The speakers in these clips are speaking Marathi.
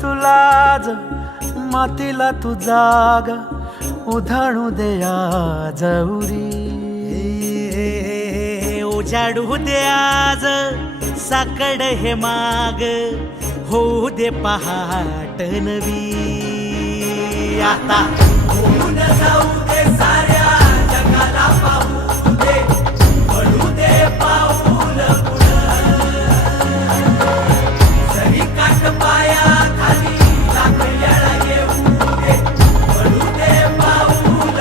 तुलाज मातीला तू जाग उधाणू दे आज उरी उजाडू दे आज साकड हे माग होऊ दे पहाट नवी आता होऊन जाऊ दे साऱ्या जगाला पाहू दे पडू दे पाऊल जरी काट पाया खाली लाख येळा येऊ दे पडू दे पाऊल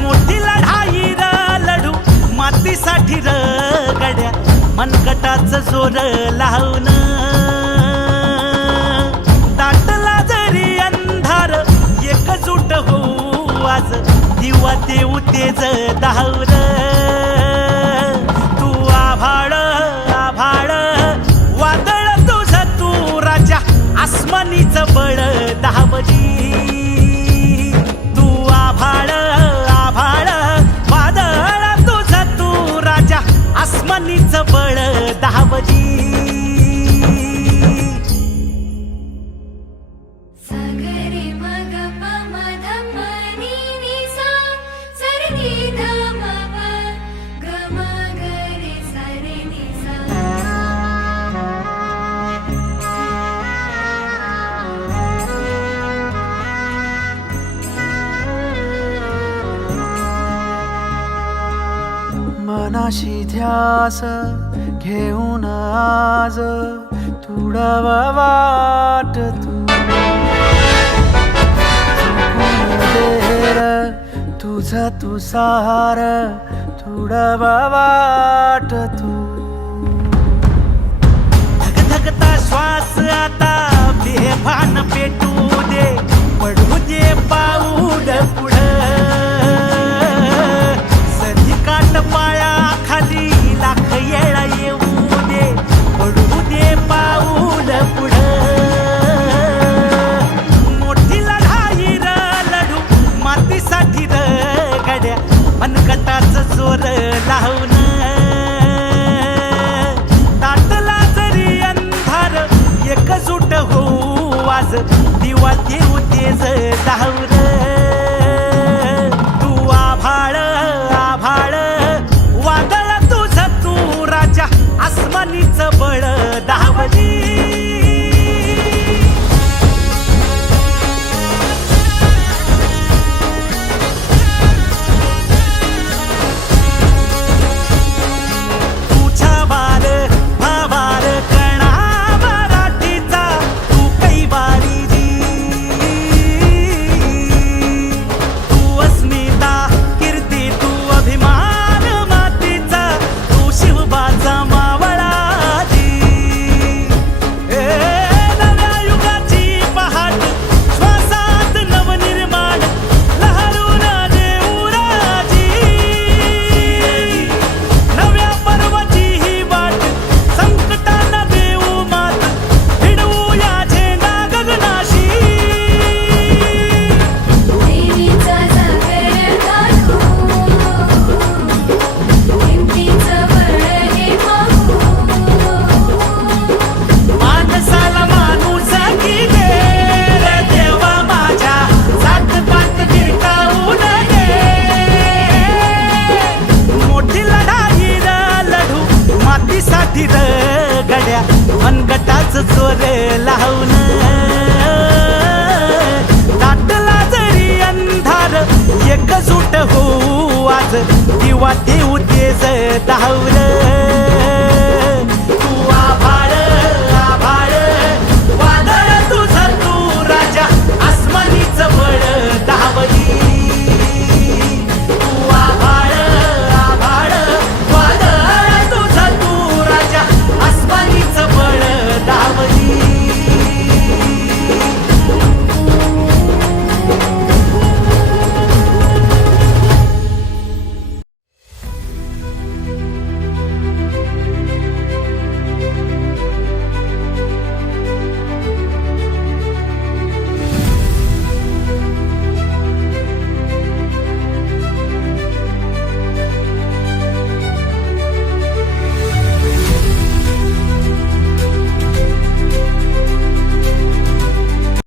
मोठी लढाई र लढू मातीसाठी र गड्या मनगटाचं जोर लावून दाटला जरी अंधार एकजूट होऊ आज दिवा देऊ तेज धावर तू आभाळ आभाळ वादळ तुझं तू राजा आसमानीचं बळ दावजी तू आभाळ आभाळ वादळ तुझं तू राजा आसमानीचं बळ दावजी मनाशी ध्यास घेऊन आज तुडावा वाट तू तुझा तू सार तुडावा वाट तू धगधगता श्वास आता बेभान पेटू दे पडू दे पाऊल पुढं सधी काट पाया खाली लाख येळा येऊ दे पडू दे पाऊल पुढं मोठी लढाई र लढू मातीसाठी र गड्या मनगटाचं जोर लावून दाटला जरी अंधार एकजूट होऊ आज दिवा देऊ तेज धावर तू आभाळ आभाळ वादळ तुझं तू राजा आसमानीचं बळ दावजी गड्या मनगटाचं जोर लावून दाटला जरी अंधार एकजूट होऊ आज दिवा देऊ तेज धावर